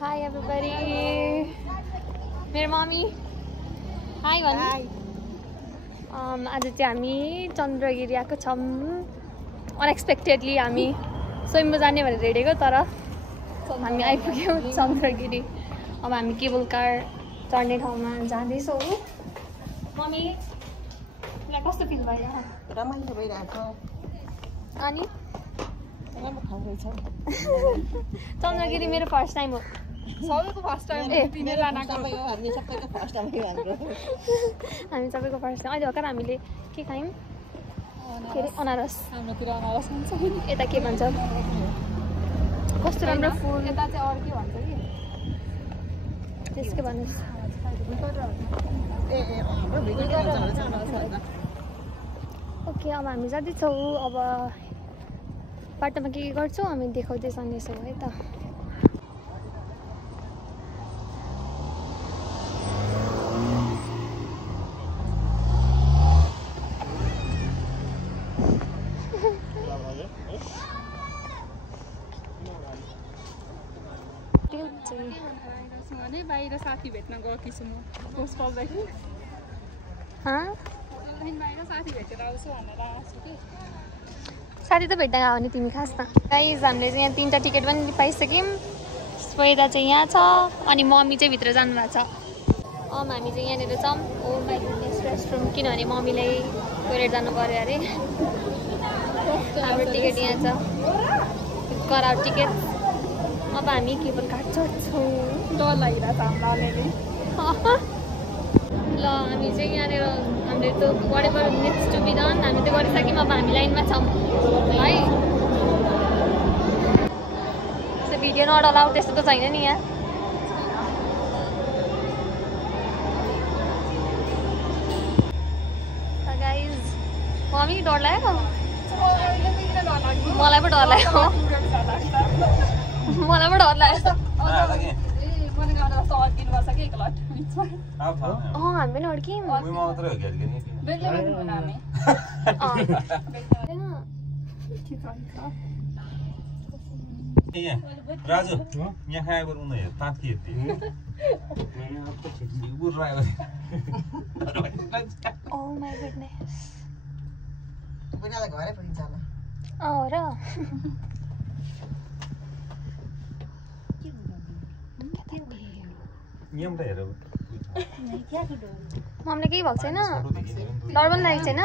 Hi everybody. मेरो mummy high भन्नु आज चाहिँ हामी चन्द्रगिरी आएको छौँ अनएक्सपेक्टेडली हामी स्वयम्भू जाने भनेर हिँडेको तर हामी आइपुग्यौँ चन्द्रगिरी अब हामी केबल कार चढ्ने ठाउँमा जाँदैछौँ मम्मी मलाई कस्तो फिल भइरहेको रमाइलो भइरहेको अनि राम्रो ठाउँ रहेछ चन्द्रगिरी मेरो फर्स्ट टाइम हो सबैको फर्स्ट टाइम हामी सबैको फर्स्ट टाइम हो हामी सबैको फर्स्ट टाइम अहिले भर्खर हामीले के खायौँ के अरे अनारस हाम्रोतिर अनारस हुन्छ यता के भन्छ कस्तो राम्रो फुल यता चाहिँ अरू के भन्छ कि त्यसकै भन्नुहोस् ओके अब हामी जाँदैछौँ अब बाटोमा के गर्छौँ हामी देखाउँदै जानेछौँ है त बाहिर साथी भेट्न गएकी छु म पोस्ट गर्दैछु बाहिर साथी भेटेर आउँछु भनेर आएको छु कि साथी त भेट्न गयो भने तिमी खासमा गाइज हामीले चाहिँ यहाँ 3टा टिकट पनि पाइसक्यौँ स्वेदा चाहिँ यहाँ छ अनि मम्मी चाहिँ भित्र जानुभएको छ हामी चाहिँ यहाँनिर छौँ ओ माई गुडनेस रेस्टरुम किनभने मम्मीलाई टोइलेट जानु पऱ्यो अरे हाम्रो टिकट यहाँ छ कराउ टिकट अब हामी केबल कार चढ्छौँ डर लागिरहेको छ हामीलाई अलिअलि ल हामी चाहिँ यहाँनिर हामीले त वाटेभर नेक्स्ट टु बी डन हामी त गरिसक्यौँ अब हामी लाइनमा छौँ है त्यो भिडियो नट अलाउड त्यस्तो त छैन नि यहाँ गाइज मम्मी डर लाग्यो मलाई पो डर लाग्यो मलाई पो डर लाग्यो हामी पनि अड्क्यौँ राजु यहाँ खाया गरौँ न हेर तात के हेर्थे Oh my goodness. बुढालाई घरै पुगिन्छ होला हो र नियम त हेर मम्मीले केही भएको छैन डर पनि लागेको छैन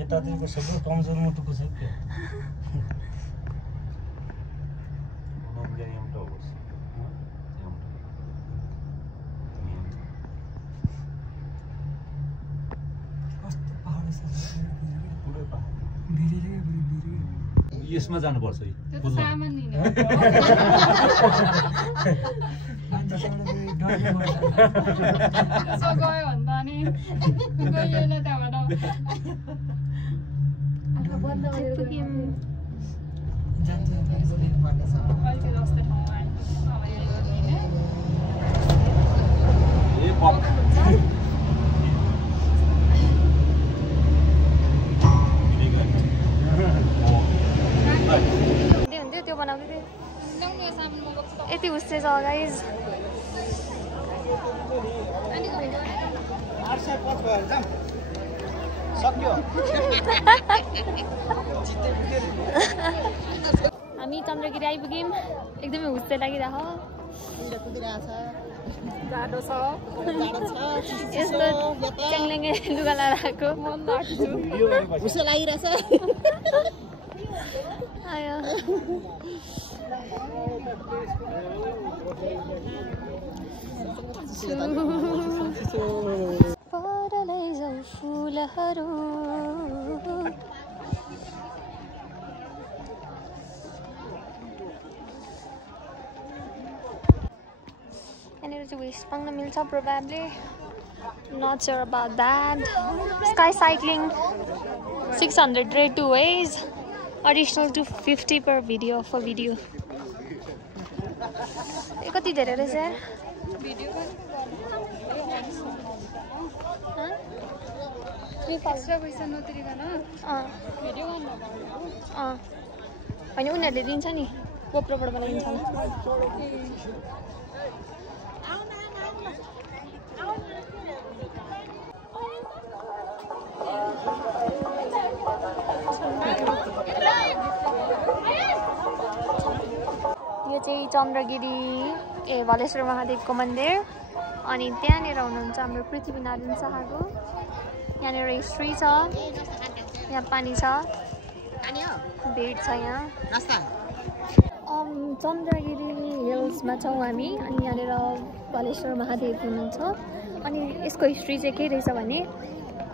यतातिरको सबै कमजोर मुटुको छ क्या यसमा जानुपर्छ त्यो बनाउँदै यति हुस्से छ गाइज हामी चन्द्रगिरी आइपुग्यौँ एकदमै हुस्से लागिरहेको यस्तो च्याङल्याङ्गे लुगा लाएर आएको हुस्से लागिरहेछ आयो पर लैजाऊ फुलहरू यहाँनिर चाहिँ वेस्ट पाउन मिल्छ probably Not sure about that. Sky cycling 600 rate 2 ways. Additional 250 per video for video. कति धेरै रहेछ यार भिडियो एक्स्ट्रा पैसा नतिरिकन भिडियो गर्नु होइन उनीहरूले दिन्छ नि गोप्रोबाट बनाइदिन्छ यो चाहिँ चन्द्रगिरी भलेश्वर महादेवको मन्दिर अनि त्यहाँनिर हुनुहुन्छ हाम्रो पृथ्वीनारायण शाहको यहाँनिर हिस्ट्री छ यहाँ पानी छ भिड छ यहाँ चन्द्रगिरी हिल्समा छौँ हामी अनि यहाँनिर भलेश्वर महादेव हुनुहुन्छ अनि यसको हिस्ट्री चाहिँ के रहेछ भने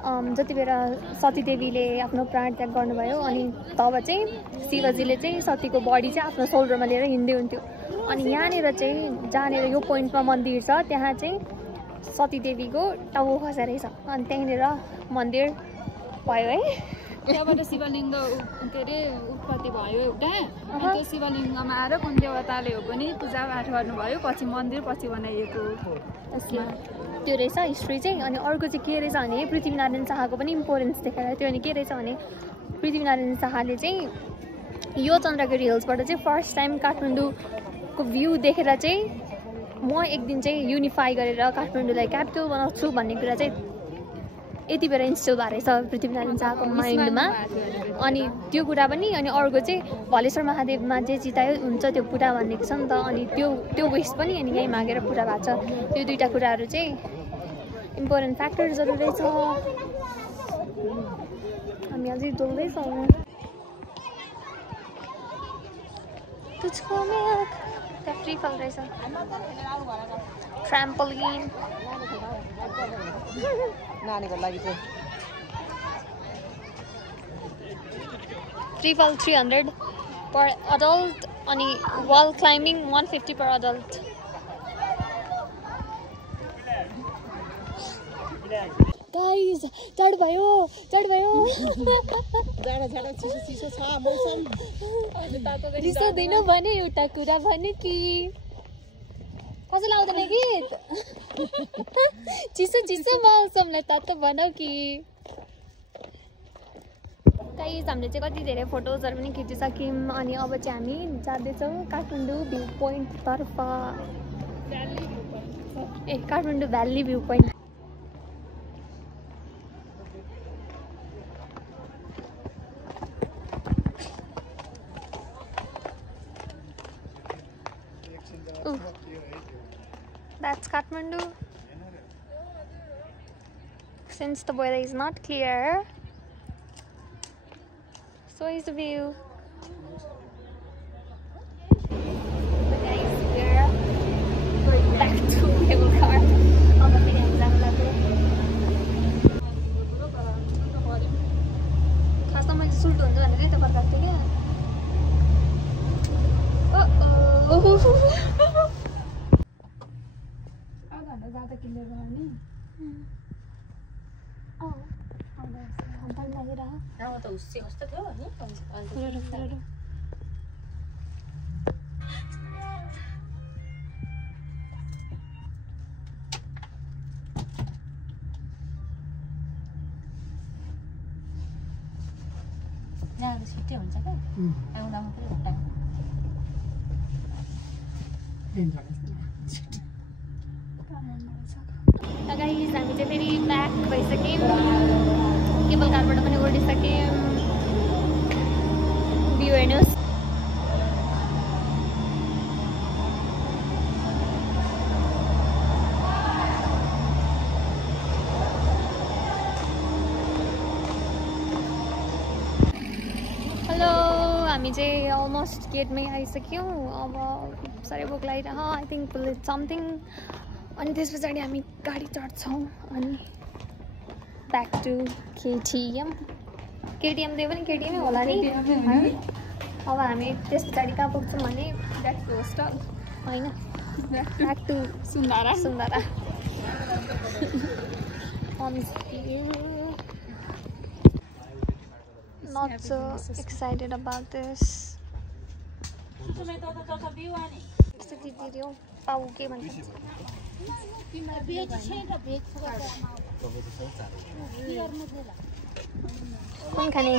जति बेला सतीदेवीले आफ्नो प्राण त्याग गर्नुभयो अनि तब चाहिँ शिवजीले चाहिँ सतीको बडी चाहिँ आफ्नो सोल्डरमा लिएर हिँड्दै हुन्थ्यो अनि यहाँनिर चाहिँ जहाँनिर यो पोइन्टमा मन्दिर छ त्यहाँ चाहिँ सतीदेवीको टाउको खसेको रहेछ अनि त्यहीँनिर मन्दिर भयो है त्यहाँबाट शिवलिङ्ग के अरे उत्पत्ति भयो एउटा त्यो शिवलिङ्गमा आएर कुन देवताले हो पनि पूजापाठ गर्नुभयो पछि मन्दिर पछि बनाइएको त्यो रहेछ हिस्ट्री चाहिँ अनि अर्को चाहिँ के रहेछ भने पृथ्वीनारायण शाहको पनि इम्पोर्टेन्स देखाएर त्यो अनि के रहेछ भने पृथ्वीनारायण शाहले चाहिँ यो चन्द्रगिरी हिल्सबाट चाहिँ फर्स्ट टाइम काठमाडौँको भ्यू देखेर चाहिँ म एक दिन चाहिँ युनिफाई गरेर काठमाडौँलाई क्यापिटल बनाउँछु भन्ने कुरा चाहिँ यति बेला इन्स्टल भएको रहेछ पृथ्वीनारायण शाहको माइन्डमा अनि त्यो कुरा पनि अनि अर्को चाहिँ भलेश्वर महादेवमा जे चितायो हुन्छ त्यो पुरा भनेको छ नि त अनि त्यो वेस्ट पनि अनि यहीँ मागेर पुरा भएको छ त्यो दुईवटा कुराहरू चाहिँ इम्पोर्टेन्ट फ्याक्टर्सहरू रहेछ हामी अझै डोल्दैछौँ त्यहाँ फ्री फल रहेछ ट्राम्पोलिन नानीको लागि चाहिँ फ्री फल 300 per adult अनि wall climbing 150 per adult guys चढ भयो जाडा चिसो छ मौसम रिसाउँदैन भने एउटा कुरा भने कि कसैले आउँदैन गीत चिसो मौसमलाई तातो भनौ कि गाइस हामीले चाहिँ कति धेरै फोटोजहरू पनि खिचिसक्यौँ अनि अब चाहिँ हामी जाँदैछौँ काठमाडौँ भ्यू पोइन्टतर्फ Kathmandu valley view point That's Kathmandu. Since the weather is not clear, so is the view. But guys, we're going back to cable car. खासमा मैले सुल्टो हुन्छ भनेर त बताएको थिएँ क्या जाँदा किनेर गर्ने त हुस्से कस्तो थियो नि यहाँ छिट्टै हुन्छ क्या आउँदा मात्रै घन्टा गाइस हामी चाहिँ फेरि ब्याक भइसक्यौँ केबल कारबाट पनि ओर्लिसक्यौँ भ्यू हेर्नुहोस् हेलो हामी चाहिँ अलमोस्ट गेटमै आइसक्यौँ अब साह्रै भोक लागिरह आई थिङ्क पुलिस समथिङ अनि त्यस पछाडि हामी गाडी चढ्छौँ अनि ब्याक टु केटिएम केटिएमले पनि केटिएमै होला नि अब हामी त्यस पछाडि कहाँ पुग्छौँ भने ब्याक टु होस्टल होइन back to Sundhara mom's here. Not so excited about this. पाउ के भन्छ कुन खाने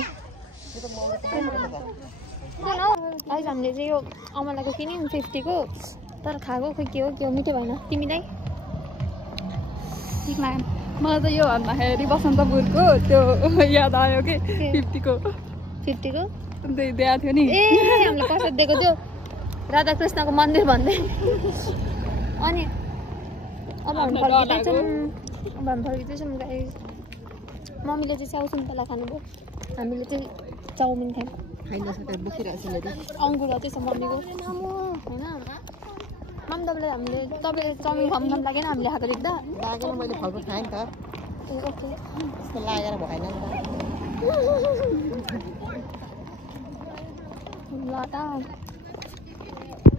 आज हामीले चाहिँ यो अमलाको किन्यौँ 50 को तर खाएको खोइ के हो मिठो भएन तिमीलाई मलाई त यो भन्दाखेरि बसन्तपुरको त्यो याद आयो कि 50 को दिएको थियो नि ए हामीले प्रसाद दिएको थियो राधाकृष्णको मन्दिर भन्दै अनि अब हामी फर्किँदैछौँ गाइस मम्मीले चाहिँ स्याउ सुन्तला खानुभयो हामीले चाहिँ चाउमिन खायौँ अङ्गुर चाहिँ छ मम्मीको होइन मम्मी तपाईँले चाउमिन खाउँ लागेन हामीले खाएको देख्दा लागेन मैले फलफुल खाएँ नि त ए ओके त्यस्तो लागेर भएन नि ल त